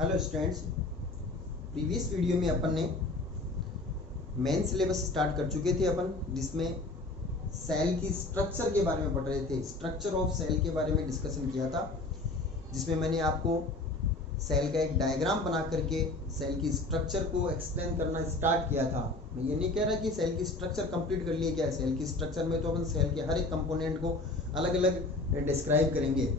Hello students, previous video में अपन ने main syllabus start कर चुके थे अपन, जिसमें सेल की स्ट्रक्चर के बारे में पढ़ रहे थे। स्ट्रक्चर ऑफ सेल के बारे में डिस्कशन किया था, जिसमें मैंने आपको सेल का एक डायग्राम बना करके सेल की स्ट्रक्चर को एक्सप्लेन करना स्टार्ट किया था। मैं ये नहीं कह रहा कि सेल की स्ट्रक्चर कंप्लीट कर लिए। क्या है सेल की स्ट्रक्चर में तो अपन सेल के हर एक कंपोनेंट को अलग अलग डिस्क्राइब करेंगे।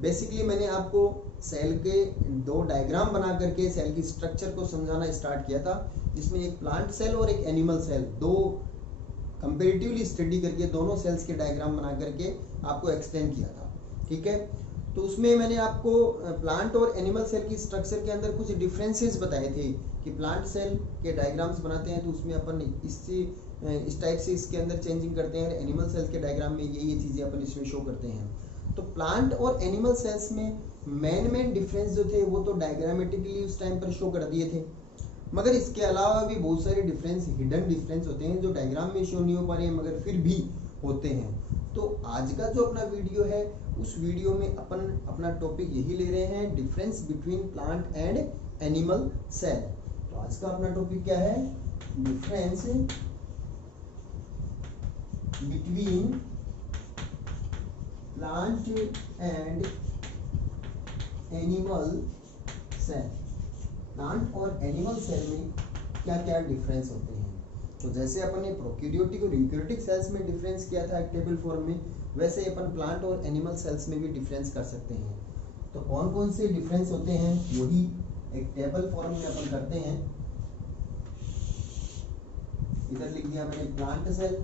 बेसिकली मैंने आपको सेल के दो डायग्राम बना करके सेल की स्ट्रक्चर को समझाना स्टार्ट किया था, जिसमें एक प्लांट सेल और एक एनिमल सेल, दो कंपेरेटिवली स्टडी करके दोनों सेल्स के डायग्राम बना करके आपको एक्सप्लेन किया था। ठीक है, तो उसमें मैंने आपको प्लांट और एनिमल सेल की स्ट्रक्चर के अंदर कुछ डिफरेंसेस बताए थे कि प्लांट सेल के डायग्राम्स बनाते हैं तो उसमें अपन इस टाइप से इसके अंदर चेंजिंग करते हैं, एनिमल सेल्स के डायग्राम में ये चीज़ें अपन इसमें शो करते हैं। तो प्लांट और एनिमल सेल्स में मेन डिफरेंस जो थे वो तो डायग्रामेटिकली उस टाइम पर शो कर दिए थे, मगर इसके अलावा भी बहुत सारे डिफरेंस, हिडन डिफरेंस होते हैं जो डायग्राम में शो नहीं हो पा रहे हैं मगर फिर भी होते हैं। तो आज का जो अपना वीडियो है, उस वीडियो में अपन अपना टॉपिक यही ले रहे हैं, difference between plant and animal cell. तो आज का अपना टॉपिक क्या है? Difference between plant and animal cell. Plant और एनिमल सेल में क्या क्या डिफरेंस होते हैं? तो जैसे अपन ने प्रोकैरियोटिक और यूकैरियोटिक सेल्स में डिफरेंस किया था एक टेबल फॉर्म में, वैसे अपन प्लांट और एनिमल सेल्स में भी डिफरेंस कर सकते हैं। तो कौन कौन से डिफरेंस होते हैं वही एक टेबल फॉर्म में अपन करते हैं। इधर लिख दिया मैंने प्लांट सेल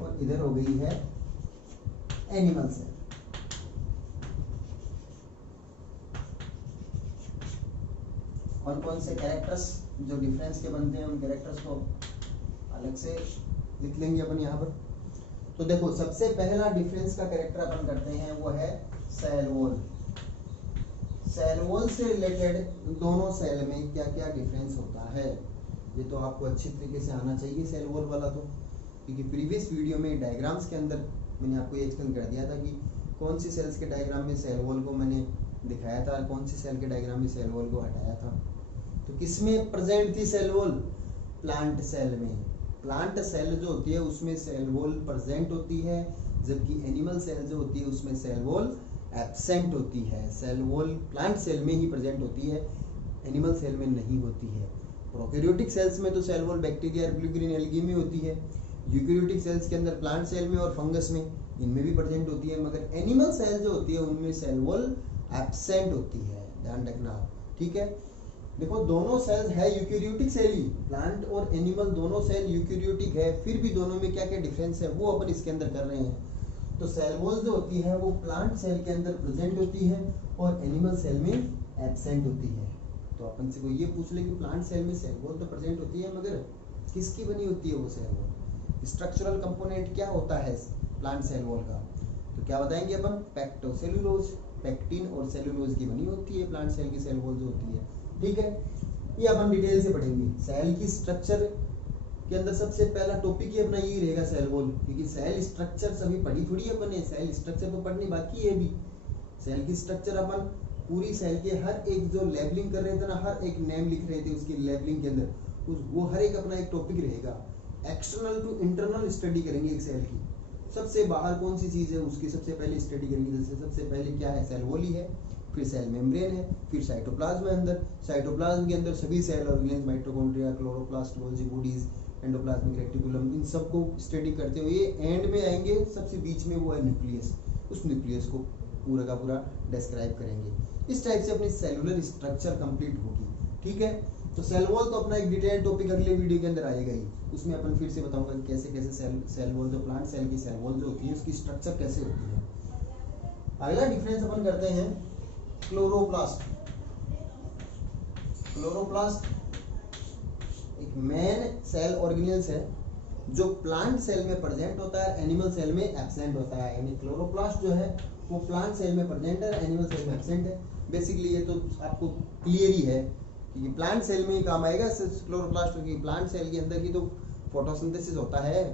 और इधर हो गई है एनिमल सेल। कौन कौन से कैरेक्टर्स जो डिफरेंस के बनते हैं, उन कैरेक्टर्स को अलग से लिख लेंगे अपन यहाँ पर। तो देखो, सबसे पहला डिफरेंस का कैरेक्टर अपन करते हैं वो है सेल वॉल। सेल वॉल से रिलेटेड दोनों सेल में क्या क्या डिफरेंस होता है, ये तो आपको अच्छी तरीके से आना चाहिए सेल वॉल वाला तो, क्योंकि प्रीवियस वीडियो में डायग्राम्स के अंदर मैंने आपको ये एक्सप्लेन कर दिया था कि कौन सी सेल्स के डायग्राम में सेल वॉल को मैंने दिखाया था, कौन सी सेल के डायग्राम में सेल वॉल को हटाया था। तो किसमें प्रेजेंट थी सेल वॉल? प्लांट सेल में। प्लांट सेल जो होती है उसमें सेल वॉल प्रेजेंट होती है, जबकि एनिमल सेल जो होती है उसमें सेल वॉल एब्सेंट होती है। सेल वॉल प्लांट सेल में ही प्रेजेंट होती है, एनिमल सेल में नहीं होती है। प्रोकैरियोटिक सेल्स में तो सेल वॉल बैक्टीरिया और ब्लू ग्रीन एल्गी में होती है। यूकैरियोटिक सेल्स के अंदर प्लांट सेल में और फंगस में, इनमें भी प्रेजेंट होती है, मगर एनिमल सेल जो होती है उनमें सेल वॉल एब्सेंट होती है। ध्यान रखना, ठीक है। देखो, दोनों सेल्स है यूकैरियोटिक सेल ही, प्लांट और एनिमल दोनों सेल यूकैरियोटिक है, फिर भी दोनों में क्या क्या डिफरेंस है वो अपन इसके अंदर कर रहे हैं। तो सेल वॉल जो होती है वो प्लांट सेल के अंदर प्रेजेंट होती है और एनिमल सेल में एब्सेंट होती है। तो अपन से कोई ये पूछ ले कि प्लांट सेल में सेल वॉल तो प्रेजेंट होती है, मगर किसकी बनी होती है वो सेल वॉल? स्ट्रक्चरल कंपोनेंट क्या होता है प्लांट सेल वॉल का? तो क्या बताएंगे अपन? पेक्टोसेलुलोज, पेक्टिन और सेलुलोज की बनी होती है प्लांट सेल की सेल वॉल जो होती है। ठीक है, ये अपन डिटेल से पढ़ेंगे। सेल की स्ट्रक्चर के अंदर सबसे पहला टॉपिक ही अपना यही रहेगा, सेल वॉल, क्योंकि सेल स्ट्रक्चर सभी पढ़ी थोड़ी है अपन ने, सेल स्ट्रक्चर तो पढ़नी बाकी है भी। सेल की स्ट्रक्चर अपन पूरी सेल के हर एक जो लेबलिंग कर रहे थे ना, हर एक नेम लिख रहे थे उसकी लेबलिंग के अंदर, वो हर एक अपना एक टॉपिक रहेगा। एक्सटर्नल टू इंटरनल स्टडी करेंगे एक सेल की, सबसे बाहर कौन सी चीज है उसकी सबसे पहले स्टडी करेंगे। जैसे सबसे पहले क्या है? सेल वॉल ही है, फिर सेल मेम्ब्रेन है, फिर साइटोप्लाज्म है अंदर, साइटोप्लाज्म के अंदर सभी cell organelles, mitochondria, chloroplast, Golgi bodies, endoplasmic reticulum, इन सबको स्टडी करते हुए एंड में आएंगे, सबसे बीच में वो है न्यूक्लियस। उस न्यूक्लियस को पूरा का पूरा डिस्क्राइब करेंगे। इस टाइप से अपनी सेलुलर स्ट्रक्चर कंप्लीट होगी। ठीक है, तो सेल वॉल तो अपना एक डिटेल टॉपिक अगले वीडियो के अंदर आएगा ही, उसमें अपन फिर से बताऊंगा कि कैसे कैसे सेल वॉल जो प्लांट सेल की सेल वॉल जो होती है उसकी स्ट्रक्चर कैसे होती है। अगला डिफरेंस अपन करते हैं क्लोरोप्लास्ट। क्लोरोप्लास्ट एक मेन सेल ऑर्गेनेल्स है जो प्लांट सेल में प्रेजेंट होता है, एनिमल सेल में एब्सेंट होता है। यानी क्लोरोप्लास्ट जो है वो प्लांट सेल में प्रेजेंट है, एनिमल सेल में एब्सेंट है। बेसिकली ये तो आपको क्लियर ही है कि प्लांट सेल में ही काम आएगा क्लोरोप्लास्ट, क्योंकि प्लांट सेल के अंदर की तो फोटोसिंथेसिस होता है,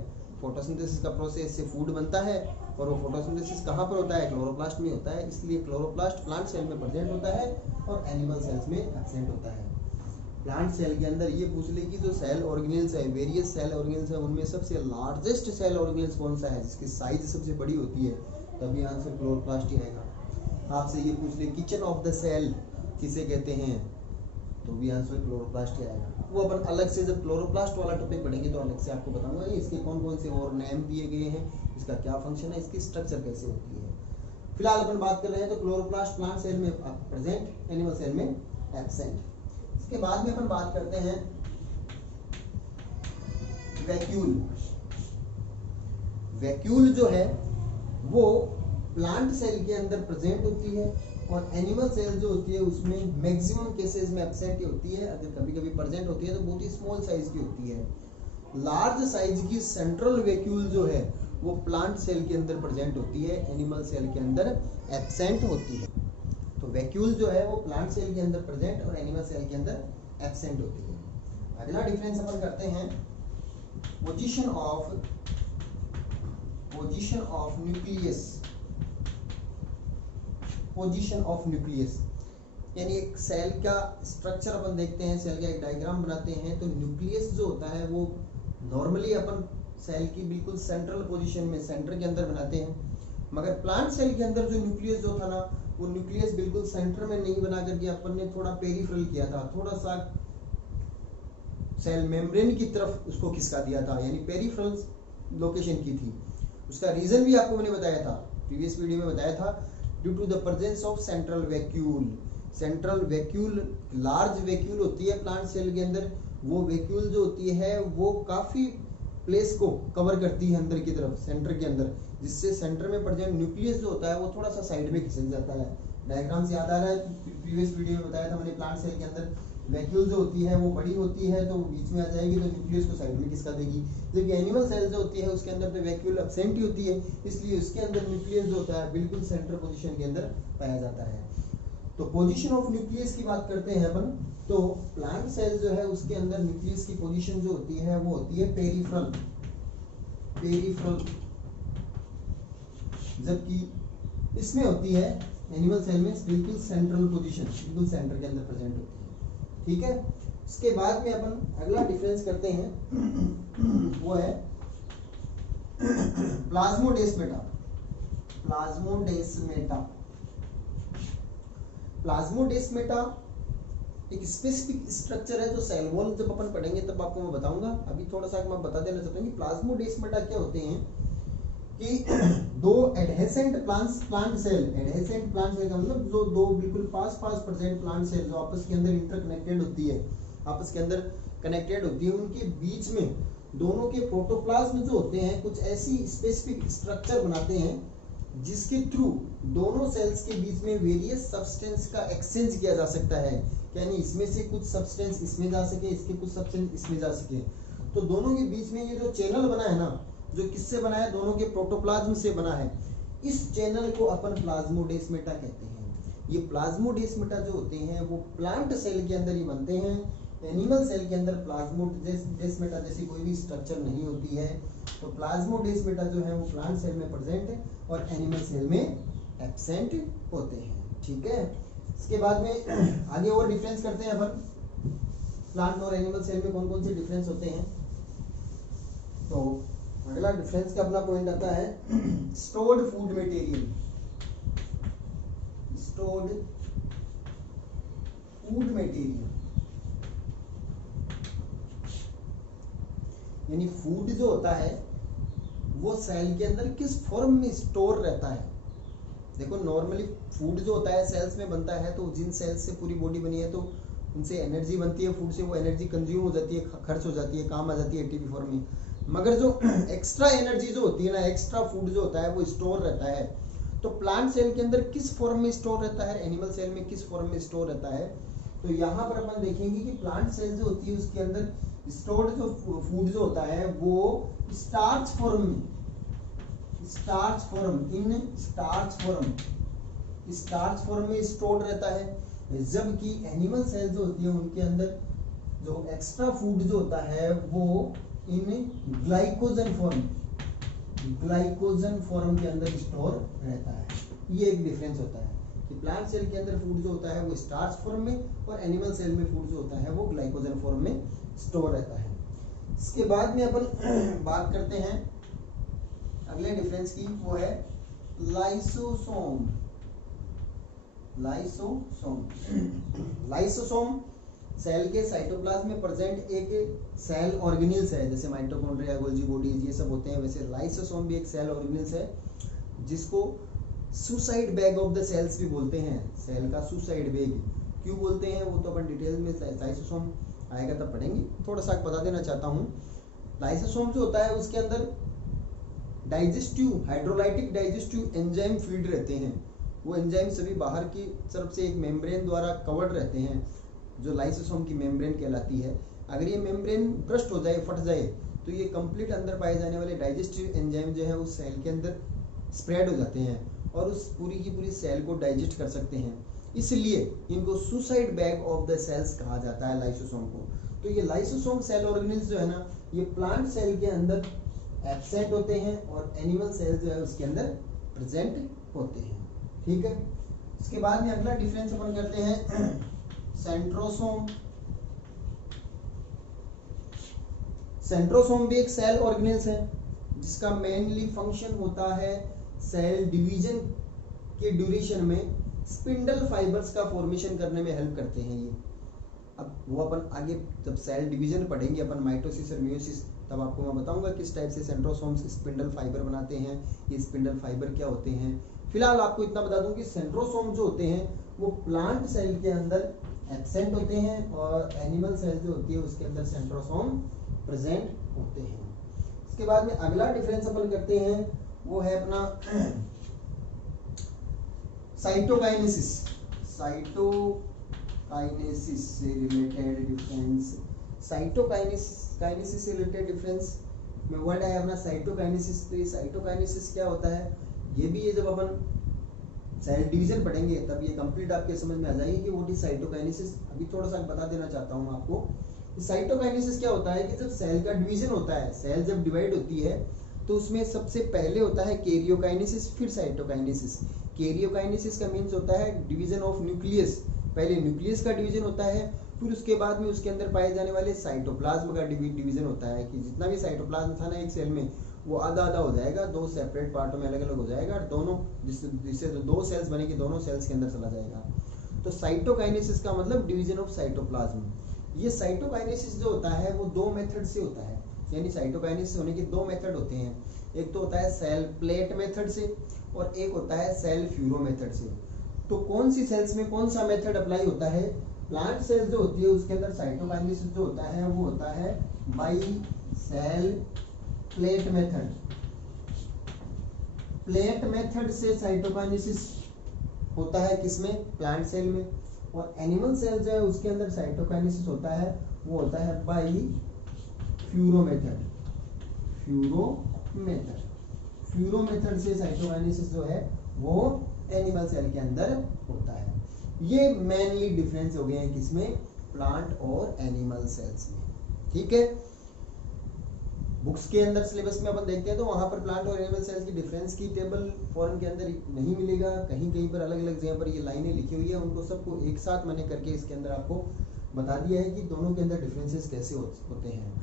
फोटोसिंथेसिस का प्रोसेस से फूड बनता है और वो फोटोसिंथेसिस कहाँ पर होता है, क्लोरोप्लास्ट में होता है। इसलिए क्लोरोप्लास्ट प्लांट सेल में प्रेजेंट होता है और एनिमल सेल्स में एब्सेंट होता है। प्लांट सेल के अंदर ये पूछ ले कि जो सेल ऑर्गेनेल्स है, वेरियस सेल ऑर्गेनेल्स है, उनमें सबसे लार्जेस्ट सेल ऑर्गेनेल्स कौन सा है, जिसकी साइज सबसे बड़ी होती है, तभी आंसर क्लोरोप्लास्ट ही आएगा। आपसे ये पूछ ले किचन ऑफ द सेल किसे कहते हैं, तो भी आंसर क्लोरोप्लास्ट ही आएगा। वो अपन अलग से जब क्लोरोप्लास्ट वाला टॉपिक पढ़ेंगे तो अलग से आपको बताऊंगा इसके कौन कौन से और नेम दिए गए हैं, इसका क्या फंक्शन है, इसकी स्ट्रक्चर कैसे होती है। फिलहाल अपन बात कर रहे हैं तो क्लोरोप्लास्ट प्लांट सेल में प्रेजेंट, एनिमल सेल में एब्सेंट। इसके बाद में अपन बात करते हैं वैक्यूल। वैक्यूल जो है वो प्लांट सेल के अंदर प्रेजेंट होती है और एनिमल सेल जो होती है उसमें मैक्सिमम केसेस में एब्सेंट होती है। अगर कभी कभी प्रेजेंट होती है तो बहुत ही स्मॉल साइज की होती है। लार्ज साइज की सेंट्रल वैक्यूल जो है वो प्लांट सेल के अंदर प्रेजेंट होती है, एनिमल सेल के अंदर एब्सेंट होती है। तो वैक्यूल जो है वो प्लांट सेल के अंदर प्रेजेंट और एनिमल सेल के अंदर एब्सेंट होती है। अगला डिफरेंस अपन करते हैं position of nucleus. Position of nucleus यानी एक सेल का स्ट्रक्चर अपन देखते हैं, सेल का एक डायग्राम बनाते हैं, तो न्यूक्लियस जो होता है वो नॉर्मली अपन सेल की बिल्कुल सेंट्रल पोजीशन में, सेंटर के अंदर बनाते हैं। मगर प्लांट सेल के अंदर जो न्यूक्लियस जो था ना, वो न्यूक्लियस बिल्कुल सेंटर में नहीं बना करके अपन ने थोड़ा पेरिफेरल किया था, थोड़ा सा सेल मेम्ब्रेन की तरफ उसको खिसका दिया था, यानी पेरिफेरल लोकेशन की थी। उसका रीजन भी आपको मैंने बताया था, प्रीवियस वीडियो में बताया था, due to the presence of central vacuole. Central vacuole large vacuole होती है प्लांट सेल के अंदर, वो वैक्यूल जो होती है वो काफी प्लेस को कवर करती है अंदर की तरफ, सेंटर के अंदर, जिससे सेंटर में प्रेजेंट न्यूक्लियस जो होता है वो थोड़ा सा साइड में खिसक जाता है। डायग्राम से याद आ रहा है, प्रीवियस वीडियो में बताया था मैंने, प्लांट सेल के अंदर वैक्यूल जो होती है वो बड़ी होती है तो बीच में आ जाएगी तो न्यूक्लियस को साइड में खिसका देगी। जबकि एनिमल सेल जो होती है उसके अंदर तो वैक्यूल एब्सेंट ही होती है, इसलिए उसके अंदर न्यूक्लियस जो होता है बिल्कुल सेंटर पोजीशन के अंदर पाया जाता है। तो पोजीशन ऑफ न्यूक्लियस की बात करते हैं अपन, तो प्लांट सेल जो है उसके अंदर न्यूक्लियस की पोजीशन जो होती है वो होती है पेरिफेरल, जबकि इसमें होती है एनिमल सेल में बिल्कुल सेंट्रल पोजीशन, बिल्कुल सेंटर के अंदर प्रेजेंट होती है। ठीक है, इसके बाद में अपन अगला डिफरेंस करते हैं, वो है प्लाज्मोडेस्माटा। प्लाज्मोडेस्माटा एक स्पेसिफिक स्ट्रक्चर है जो सेल वॉल जब अपन पढ़ेंगे तब आपको मैं बताऊंगा। अभी थोड़ा सा मैं बता देना चाहता हूँ कि प्लाज्मोडेस्माटा क्या होते हैं कि दो एडहेसेंट प्लांट सेल, एडहेसेंट प्लांट सेल का मतलब जो दो बिल्कुल पास प्रेजेंट प्लांट सेल जो आपस के अंदर इंटरकनेक्टेड होती है, आपस के अंदर कनेक्टेड होती है, उनके बीच में दोनों के प्रोटोप्लाज्म जो होते हैं कुछ ऐसी स्पेसिफिक स्ट्रक्चर बनाते हैं जिसके थ्रू दोनों सेल्स के बीच में वेरियस सब्सटेंस का एक्सचेंज किया जा सकता है, यानी इसमें से कुछ सब्सटेंस इसमें जा सके, इसके कुछ सब्सटेंस इसमें जा सके। तो दोनों के बीच में ये जो चैनल बना है ना, जो किससे बना है, दोनों के प्रोटोप्लाज्म से बना है, इस चैनल को अपन प्लाज्मोडेस्माटा कहते हैं। ये प्लाज्मोडेस्माटा जो होते हैं वो प्लांट सेल के अंदर ही बनते हैं, एनिमल सेल के अंदर प्लाज्मोडेस्माटा जैसी कोई भी स्ट्रक्चर नहीं होती है। तो प्लाज्मोडेस्माटा जो है वो प्लांट सेल में प्रेजेंट है और एनिमल सेल में एब्सेंट होते हैं। ठीक है, इसके बाद में आगे और डिफरेंस करते हैं अपन, प्लांट और एनिमल सेल में कौन कौन से डिफरेंस होते हैं। तो अगला डिफरेंस का अपना पॉइंट आता है stored food material. Stored food material यानी फूड जो होता है वो सेल के अंदर किस फॉर्म में स्टोर रहता है। देखो नॉर्मली फूड जो होता है सेल्स में बनता है, तो जिन सेल्स से पूरी बॉडी बनी है तो उनसे एनर्जी बनती है, फूड से वो एनर्जी कंज्यूम हो जाती है, खर्च हो जाती है, काम आ जाती है एटीपी फॉर्म में। मगर जो एक्स्ट्रा एनर्जी जो होती है ना, एक्स्ट्रा फूड जो होता है वो स्टोर रहता है। तो प्लांट सेल के अंदर किस फॉर्म में स्टोर रहता है, एनिमल सेल में किस फॉर्म में स्टोर रहता है। तो यहाँ पर अपन देखेंगे कि प्लांट सेल जो होती है उसके अंदर स्टोर्ड जो फूड जो होता है वो स्टार्च फॉर्म में, स्टार्च फॉर्म में स्टोर्ड रहता है। जबकि एनिमल सेल जो होती है उनके अंदर जो एक्स्ट्रा फूड जो होता है वो इन ग्लाइकोजन फॉर्म ग्लाइकोजन फॉर्म के अंदर स्टोर रहता है। ये एक डिफरेंस होता है कि प्लांट सेल के अंदर फूड जो होता है वो स्टार्च फॉर्म में और एनिमल सेल में फूड जो होता है वो ग्लाइकोजन फॉर्म में स्टोर रहता है। इसके बाद में अपन बात करते हैं अगले डिफरेंस की, वो है लाइसोसोम। लाइसोसोम सेल के साइटोप्लाज्म में प्रेजेंट एक सेल ऑर्गेनेल्स है, जैसे माइटोकॉन्ड्रिया, गोल्जी बॉडीज ये सब होते हैं, वैसे लाइसोसोम भी एक सेल ऑर्गेनेल्स है जिसको suicide bag of the cells भी बोलते हैं। सेल का सुसाइड बैग क्यों बोलते हैं वो तो अपन डिटेल में लाइसोसोम आएगा तब पढ़ेंगे। थोड़ा सा बता देना चाहता हूँ, लाइसोसोम जो होता है उसके अंदर digestive hydrolytic digestive enzyme feed रहते हैं। वो एंजाइम सभी बाहर की तरफ से एक मेम्ब्रेन द्वारा कवर्ड रहते हैं जो लाइसोसोम की मेम्ब्रेन कहलाती है। अगर ये मेम्ब्रेन ब्रस्ट हो जाए, फट जाए, तो ये कंप्लीट अंदर पाए जाने वाले डाइजेस्टिव एंजाइम जो है उस सेल के अंदर स्प्रेड हो जाते हैं और उस पूरी की पूरी सेल को डाइजेस्ट कर सकते हैं। इसलिए इनको suicide bag of the cells कहा जाता है लाइसोसोम को। तो ये लाइसोसोम सेल ऑर्गेनेल्स जो है ना, ये प्लांट सेल के अंदर एब्सेंट होते हैं और एनिमल सेल जो है उसके अंदर प्रेजेंट होते हैं। ठीक है, इसके बाद में अगला डिफरेंस अपन करते हैं सेंट्रोसोम। सेंट्रोसोम भी एक सेल ऑर्गेनेल्स है जिसका मेनली फंक्शन होता है सेल डिवीजन के ड्यूरेशन में स्पिंडल फाइबर्स का फॉर्मेशन करने में हेल्प करते हैं ये। अब वो अपन आगे जब सेल डिवीजन पढ़ेंगे अपन माइटोसिस और मियोसिस, तब आपको मैं बताऊंगा किस टाइप से सेंट्रोसोम्स स्पिंडल फाइबर बनाते हैं, ये स्पिंडल फाइबर क्या होते हैं। फिलहाल आपको इतना बता दूं कि सेंट्रोसोम जो होते हैं वो प्लांट सेल के अंदर एब्सेंट होते हैं और एनिमल सेल जो होती है उसके अंदर सेंट्रोसोम प्रेजेंट होते हैं। इसके बाद में अगला डिफरेंस अपन करते हैं वो है अपना साइटोकाइनेसिस। साइटोकाइनेसिस से रिलेटेड डिफरेंस, साइटोकाइनेसिस से रिलेटेड डिफरेंस में वर्ड है अपना साइटोकाइनेसिस। तो ये साइटोकाइनेसिस क्या होता है, ये भी ये जब अपन सेल डिवीजन पढ़ेंगे तब ये कंप्लीट आपके समझ में आ जाएगी कि व्हाट इज साइटोकाइनेसिस। अभी थोड़ा सा बता देना चाहता हूँ आपको, साइटोकाइनेसिस क्या होता है कि जब सेल का डिवीजन होता है, सेल जब डिवाइड होती है तो उसमें सबसे पहले होता है कैरियोकाइनेसिस, फिर साइटोकाइनेसिस। कैरियोकाइनेसिस का मीन्स होता है डिवीजन ऑफ न्यूक्लियस। पहले न्यूक्लियस का डिवीजन होता है, फिर उसके बाद में उसके अंदर पाए जाने वाले साइटोप्लाज्म का डिवीजन होता है कि जितना भी साइटोप्लाज्म था ना एक सेल में वो आधा आधा हो जाएगा, दो सेपरेट पार्टों में अलग अलग हो जाएगा, दोनों जिससे दो सेल्स बनेगी दोनों सेल्स के अंदर चला जाएगा। तो साइटोकाइनेसिस का मतलब डिवीजन ऑफ साइटोप्लाज्म। ये साइटोकाइनेसिस जो होता है वो दो मेथड से होता है, यानी साइटोकाइनेसिस होने के दो मेथड होते हैं। एक तो होता है सेल प्लेट मेथड से और एक होता है सेल फ्यूरो मेथड से। तो कौन सी सेल्स में कौन सा मेथड अप्लाई होता है, प्लांट सेल्स जो होती है उसके अंदर साइटोकाइनेसिस जो होता है वो होता है by cell plate method. Plate method से साइटोकाइनेसिस होता है किसमें, प्लांट सेल में। और एनिमल सेल जो है उसके अंदर साइटोकाइनेसिस होता है वो होता है by furrow method. Furrow method से साइटोकाइनेसिस जो है वो एनिमल सेल के अंदर होता है। ये मेनली डिफरेंस हो गए हैं किसमें, प्लांट और एनिमल सेल्स में। ठीक है, बुक्स के अंदर सिलेबस में अपन देखते हैं तो वहां पर प्लांट और एनिमल सेल्स की डिफरेंस की टेबल फॉर्म के अंदर नहीं मिलेगा, कहीं कहीं पर अलग अलग जगह पर ये लाइनें लिखी हुई है, उनको सबको एक साथ मैंने करके इसके अंदर आपको बता दिया है कि दोनों के अंदर डिफरेंसेस कैसे होते हैं।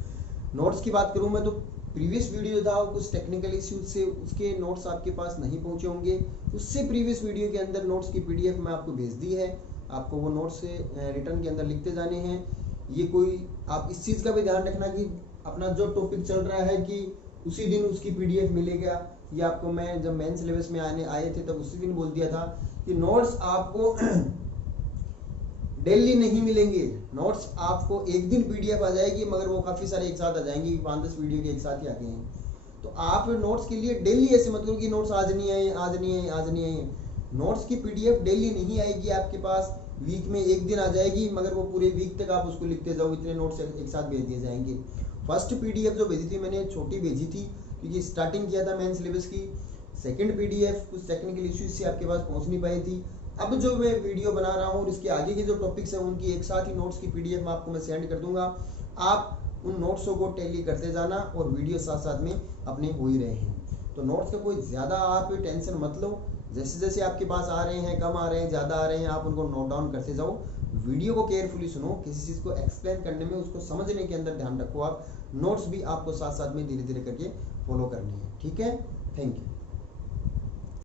नोट्स की बात करूं मैं तो प्रीवियस वीडियो था कुछ टेक्निकल इश्यूज से उसके नोट्स आपके पास नहीं पहुंचे होंगे, उससे प्रीवियस वीडियो के अंदर नोट्स की पीडीएफ मैं आपको भेज दी है, आपको वो नोट्स से रिटर्न के अंदर लिखते जाने हैं। ये कोई आप इस चीज़ का भी ध्यान रखना कि अपना जो टॉपिक चल रहा है कि उसी दिन उसकी पीडीएफ मिलेगा। ये आपको मैं जब मेन सिलेबस में आए थे तब उसी दिन बोल दिया था कि नोट्स आपको डेली नहीं मिलेंगे, नोट्स आपको एक दिन पीडीएफ आ जाएगी मगर वो काफ़ी सारे एक साथ आ जाएंगी, 5-10 वीडियो के एक साथ ही आते हैं। तो आप नोट्स के लिए डेली ऐसे मत करो कि नोट्स आज नहीं आए आज नहीं आए आज नहीं आए। नोट्स की पीडीएफ डेली नहीं आएगी आपके पास, वीक में एक दिन आ जाएगी मगर वो पूरे वीक तक आप उसको लिखते जाओ, इतने नोट्स एक साथ भेज दिए जाएंगे। फर्स्ट पीडीएफ जो भेजी थी मैंने छोटी भेजी थी क्योंकि स्टार्टिंग किया था मेन सिलेबस की। सेकंड पीडीएफ कुछ टेक्निकल इश्यूज से आपके पास पहुंच नहीं पाई थी। अब जो मैं वीडियो बना रहा हूँ और इसके आगे के जो टॉपिक्स हैं उनकी एक साथ ही नोट्स की पीडीएफ आपको मैं सेंड कर दूंगा। आप उन नोट्सों को टैली करते जाना और वीडियो साथ साथ में अपने हो ही रहे हैं। तो नोट्स का कोई ज़्यादा आप टेंशन मत लो, जैसे जैसे आपके पास आ रहे हैं, कम आ रहे हैं, ज़्यादा आ रहे हैं, आप उनको नोट डाउन करते जाओ। वीडियो को केयरफुली सुनो, किसी चीज़ को एक्सप्लेन करने में, उसको समझने के अंदर ध्यान रखो आप। नोट्स भी आपको साथ साथ में धीरे धीरे करके फॉलो करनी है। ठीक है, थैंक यू।